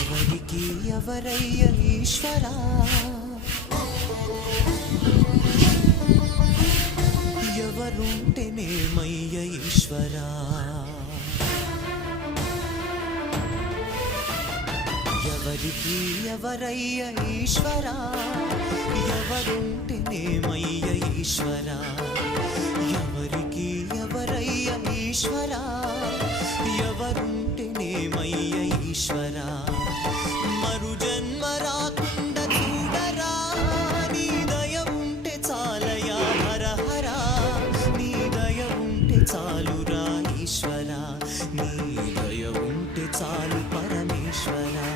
ఎవరికి ఎవరయ్య ఈశ్వరా, ఎవరుంటేనేమయ్య ఈశ్వరా, ఎవరికి ఎవరయ్య ఈశ్వరా, ఎవరుంటేనేమయ్య ఈశ్వరా, ఎవరికి ఎవరయ్య ఈశ్వరా, ఎవరుంటేనేమయ్య ఈశ్వరా, మరు జన్మ రాకుండా చూడరా, నీ దయ ఉంటే చాలయా హర హర, నీ దయ ఉంటే చాలురా ఈశ్వరా, నీ దయ ఉంటే చాలు పరమేశ్వరా.